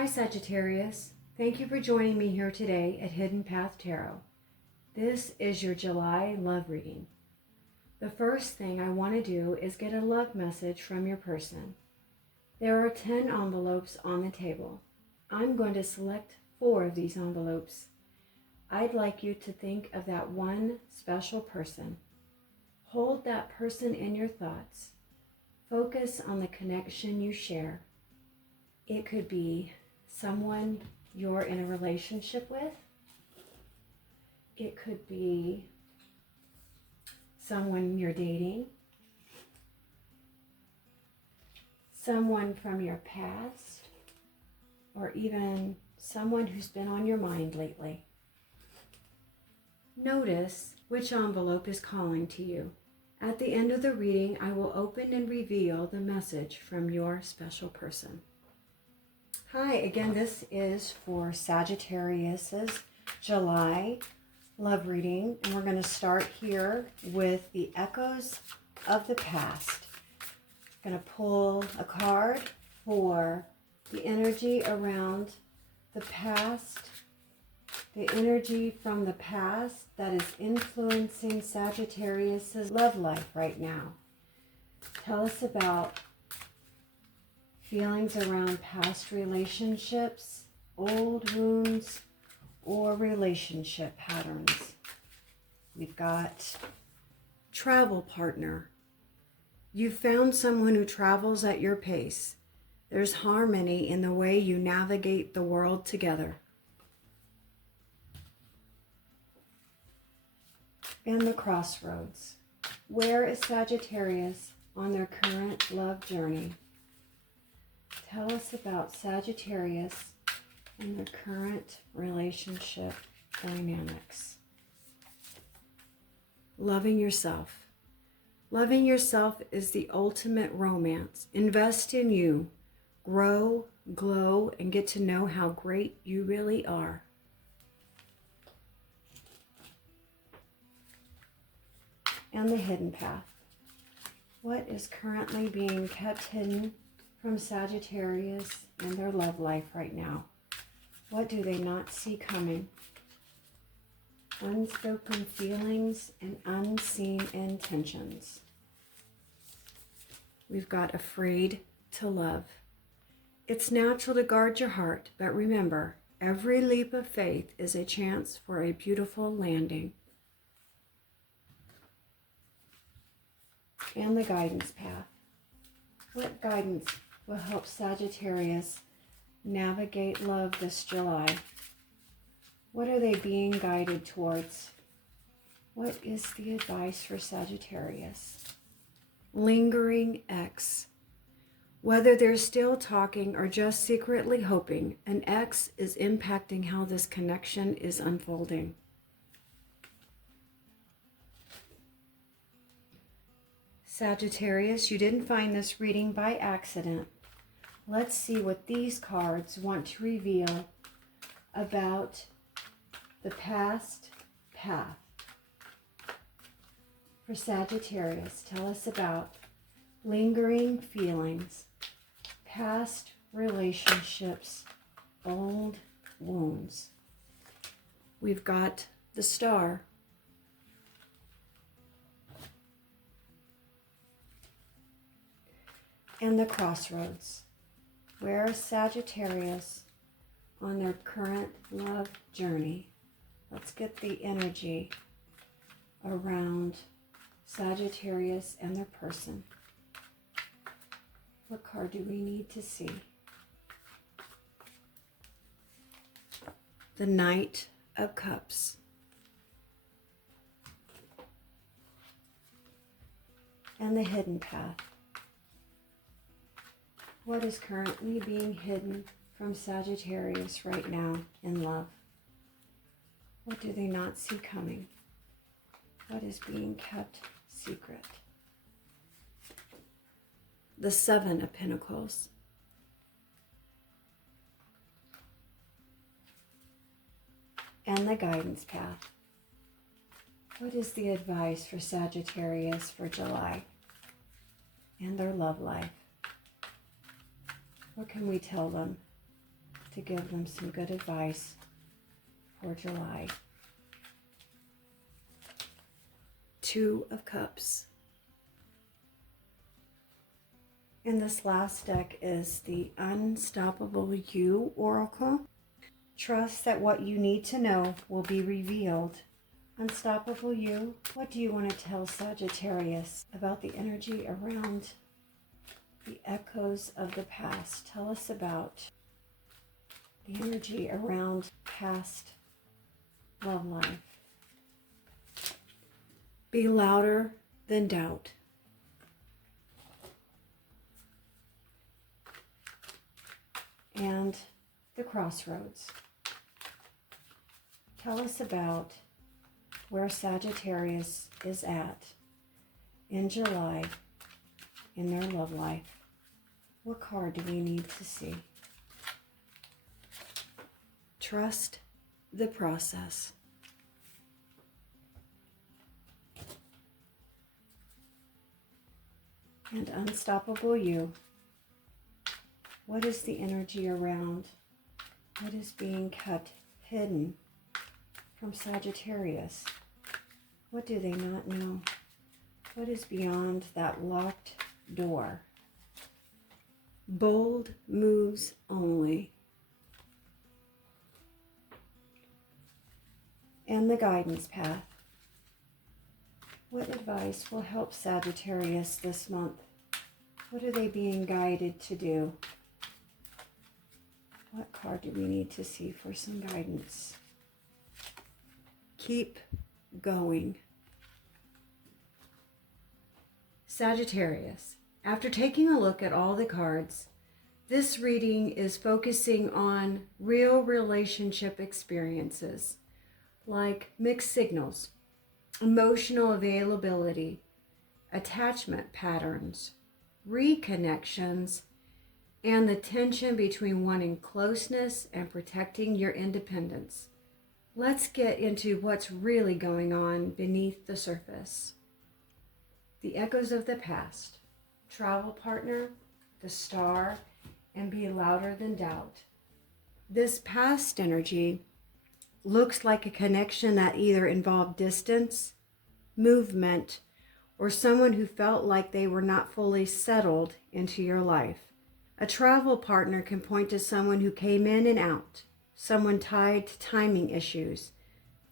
Hi Sagittarius, thank you for joining me here today at Hidden Path Tarot. This is your July love reading. The first thing I want to do is get a love message from your person. There are 10 envelopes on the table. I'm going to select 4 of these envelopes. I'd like you to think of that one special person. Hold that person in your thoughts. Focus on the connection you share. It could be someone you're in a relationship with. It could be someone you're dating. Someone from your past. Or even someone who's been on your mind lately. Notice which envelope is calling to you. At the end of the reading, I will open and reveal the message from your special person. Hi, again, this is for Sagittarius's July love reading, and we're going to start here with the echoes of the past. I'm going to pull a card for the energy around the past, the energy from the past that is influencing Sagittarius's love life right now. Tell us about feelings around past relationships, old wounds, or relationship patterns. We've got travel partner. You've found someone who travels at your pace. There's harmony in the way you navigate the world together. And the crossroads. Where is Sagittarius on their current love journey? Tell us about Sagittarius and their current relationship dynamics. Loving yourself. Loving yourself is the ultimate romance. Invest in you. Grow, glow, and get to know how great you really are. And the hidden path. What is currently being kept hidden from Sagittarius and their love life right now? What do they not see coming? Unspoken feelings and unseen intentions. We've got afraid to love. It's natural to guard your heart, but remember, every leap of faith is a chance for a beautiful landing. And the guidance path. What guidance will help Sagittarius navigate love this July? What are they being guided towards? What is the advice for Sagittarius? Lingering ex. Whether they're still talking or just secretly hoping, an ex is impacting how this connection is unfolding. Sagittarius, you didn't find this reading by accident. Let's see what these cards want to reveal about the past path. For Sagittarius, tell us about lingering feelings, past relationships, old wounds. We've got the Star. And the crossroads. Where is Sagittarius on their current love journey? Let's get the energy around Sagittarius and their person. What card do we need to see? The Knight of Cups. And the hidden path. What is currently being hidden from Sagittarius right now in love? What do they not see coming? What is being kept secret? The Seven of Pentacles. And the guidance path. What is the advice for Sagittarius for July and their love life? What can we tell them to to give them some good advice for July. Two of Cups. And this last deck is the Unstoppable You Oracle. Trust that what you need to know will be revealed. Unstoppable You, what do you want to tell Sagittarius about the energy around the echoes of the past? Tell us about the energy around past love life. Be louder than doubt. And the Crossroads. Tell us about where Sagittarius is at in July in their love life. What card do we need to see? Trust the process. And Unstoppable You. What is the energy around? What is being kept hidden from Sagittarius? What do they not know? What is beyond that locked door? Bold moves only. And the guidance path. What advice will help Sagittarius this month? What are they being guided to do? What card do we need to see for some guidance? Keep going. Sagittarius, after taking a look at all the cards, this reading is focusing on real relationship experiences like mixed signals, emotional availability, attachment patterns, reconnections, and the tension between wanting closeness and protecting your independence. Let's get into what's really going on beneath the surface. The echoes of the past, travel partner, the star, and be louder than doubt. This past energy looks like a connection that either involved distance, movement, or someone who felt like they were not fully settled into your life. A travel partner can point to someone who came in and out, someone tied to timing issues,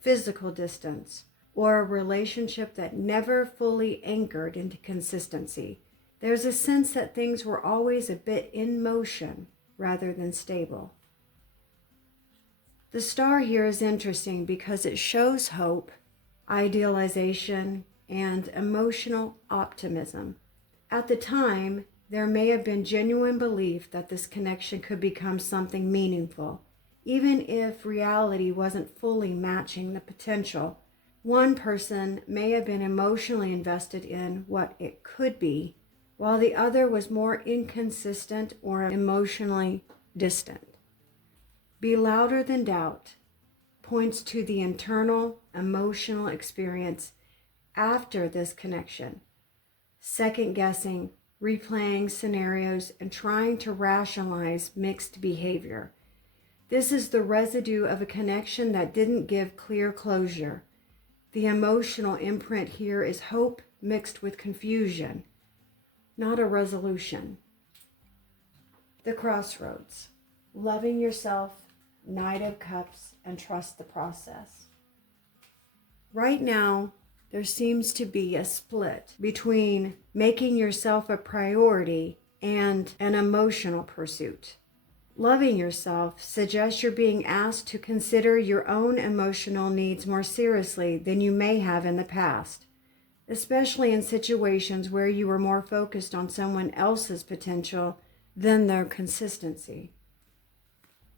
physical distance, or a relationship that never fully anchored into consistency. There's a sense that things were always a bit in motion rather than stable. The star here is interesting because it shows hope, idealization, and emotional optimism. At the time, there may have been genuine belief that this connection could become something meaningful, even if reality wasn't fully matching the potential. One person may have been emotionally invested in what it could be, while the other was more inconsistent or emotionally distant. Be louder than doubt points to the internal emotional experience after this connection, second-guessing, replaying scenarios, and trying to rationalize mixed behavior. This is the residue of a connection that didn't give clear closure. The emotional imprint here is hope mixed with confusion, not a resolution. The Crossroads, loving yourself, Knight of Cups, and trust the process. Right now, there seems to be a split between making yourself a priority and an emotional pursuit. Loving yourself suggests you're being asked to consider your own emotional needs more seriously than you may have in the past, especially in situations where you were more focused on someone else's potential than their consistency.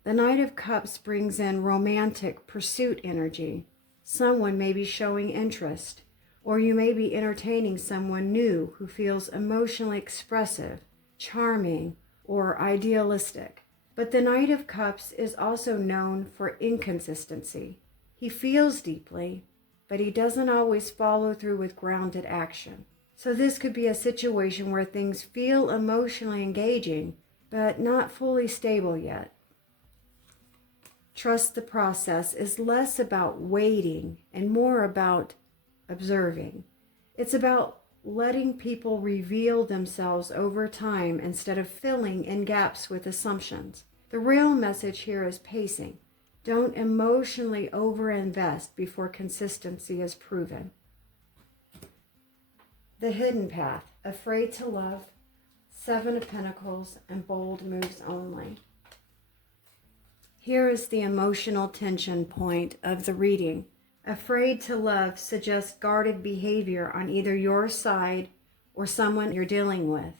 The Knight of Cups brings in romantic pursuit energy. Someone may be showing interest, or you may be entertaining someone new who feels emotionally expressive, charming, or idealistic. But the Knight of Cups is also known for inconsistency. He feels deeply, but he doesn't always follow through with grounded action. So this could be a situation where things feel emotionally engaging, but not fully stable yet. trust the process is less about waiting and more about observing. It's about letting people reveal themselves over time instead of filling in gaps with assumptions. The real message here is pacing. Don't emotionally overinvest before consistency is proven. The hidden path, afraid to love, 7 of Pentacles, and bold moves only. Here is the emotional tension point of the reading. Afraid to love suggests guarded behavior on either your side or someone you're dealing with.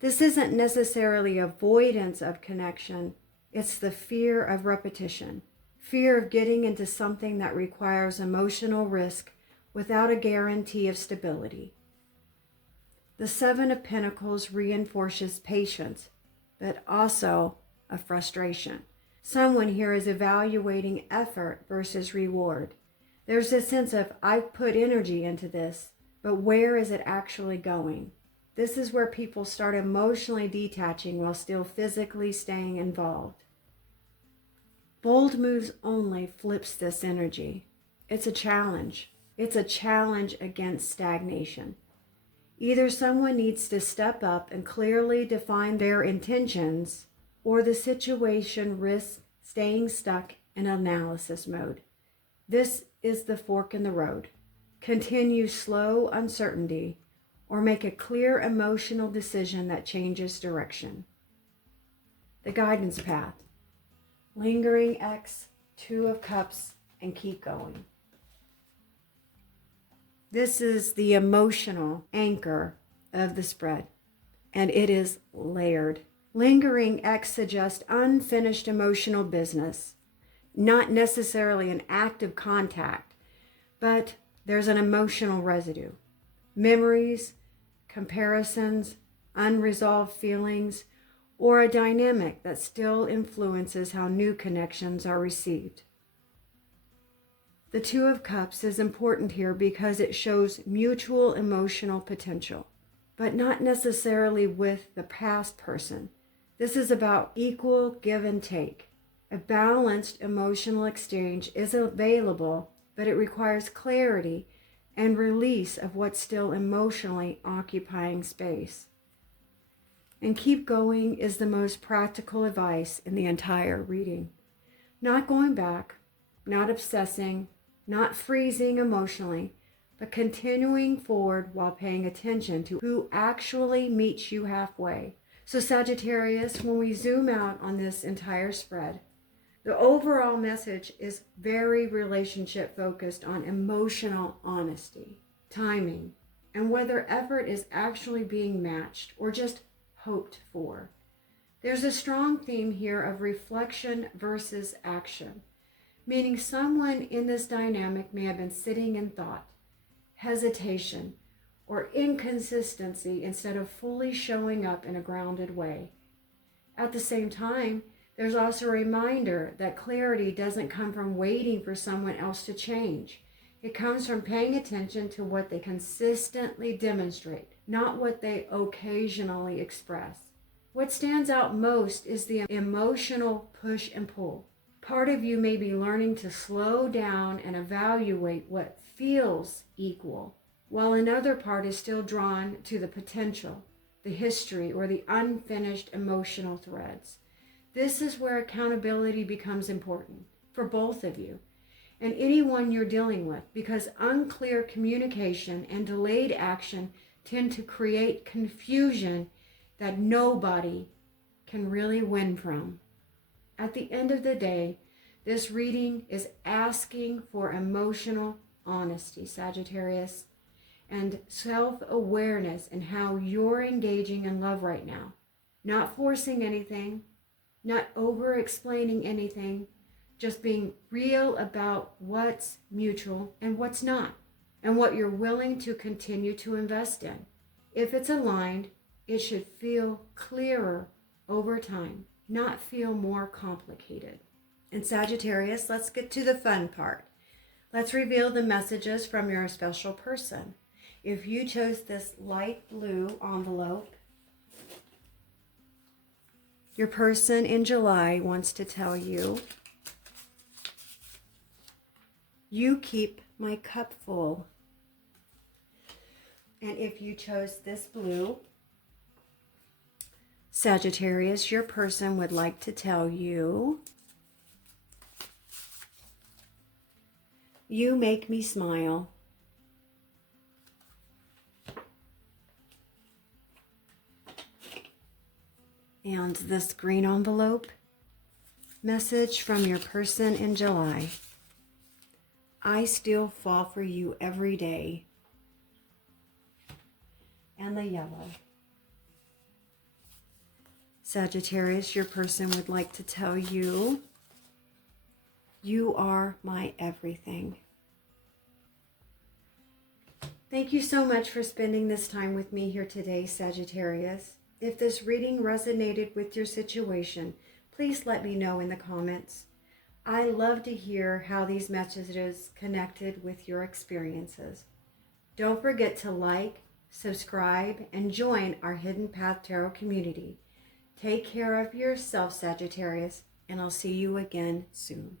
This isn't necessarily avoidance of connection. It's the fear of repetition, fear of getting into something that requires emotional risk without a guarantee of stability. The 7 of Pentacles reinforces patience, but also a frustration. Someone here is evaluating effort versus reward. There's a sense of, I've put energy into this, but where is it actually going? This is where people start emotionally detaching while still physically staying involved. Bold moves only flips this energy. It's a challenge. It's a challenge against stagnation. Either someone needs to step up and clearly define their intentions, or the situation risks staying stuck in analysis mode. This is the fork in the road. Continue slow uncertainty, or make a clear emotional decision that changes direction. The guidance path. Lingering X, 2 of Cups, and keep going. This is the emotional anchor of the spread, and it is layered. Lingering X suggests unfinished emotional business, not necessarily an active contact, but there's an emotional residue. Memories, comparisons, unresolved feelings, or a dynamic that still influences how new connections are received. The 2 of Cups is important here because it shows mutual emotional potential, but not necessarily with the past person. This is about equal give and take. A balanced emotional exchange is available, but it requires clarity and release of what's still emotionally occupying space. And keep going is the most practical advice in the entire reading. Not going back, not obsessing, not freezing emotionally, but continuing forward while paying attention to who actually meets you halfway. So Sagittarius, when we zoom out on this entire spread, the overall message is very relationship focused on emotional honesty, timing, and whether effort is actually being matched or just hoped for. There's a strong theme here of reflection versus action, meaning someone in this dynamic may have been sitting in thought, hesitation, or inconsistency instead of fully showing up in a grounded way. At the same time, there's also a reminder that clarity doesn't come from waiting for someone else to change. It comes from paying attention to what they consistently demonstrate, not what they occasionally express. What stands out most is the emotional push and pull. Part of you may be learning to slow down and evaluate what feels equal, while another part is still drawn to the potential, the history, or the unfinished emotional threads. This is where accountability becomes important for both of you and anyone you're dealing with, because unclear communication and delayed action tend to create confusion that nobody can really win from. At the end of the day, this reading is asking for emotional honesty, Sagittarius, and self-awareness in how you're engaging in love right now. Not forcing anything, not over-explaining anything, just being real about what's mutual and what's not, and what you're willing to continue to invest in. If it's aligned, it should feel clearer over time, not feel more complicated. And Sagittarius, let's get to the fun part. Let's reveal the messages from your special person. If you chose this light blue envelope, your person in July wants to tell you You keep my cup full. And if you chose this blue, Sagittarius, your person would like to tell you, you make me smile. And this green envelope, message from your person in July. I still fall for you every day. And the yellow. Sagittarius, your person would like to tell you, you are my everything. Thank you so much for spending this time with me here today, Sagittarius. If this reading resonated with your situation, please let me know in the comments. I love to hear how these messages connected with your experiences. Don't forget to like, subscribe, and join our Hidden Path Tarot community. Take care of yourself, Sagittarius, and I'll see you again soon.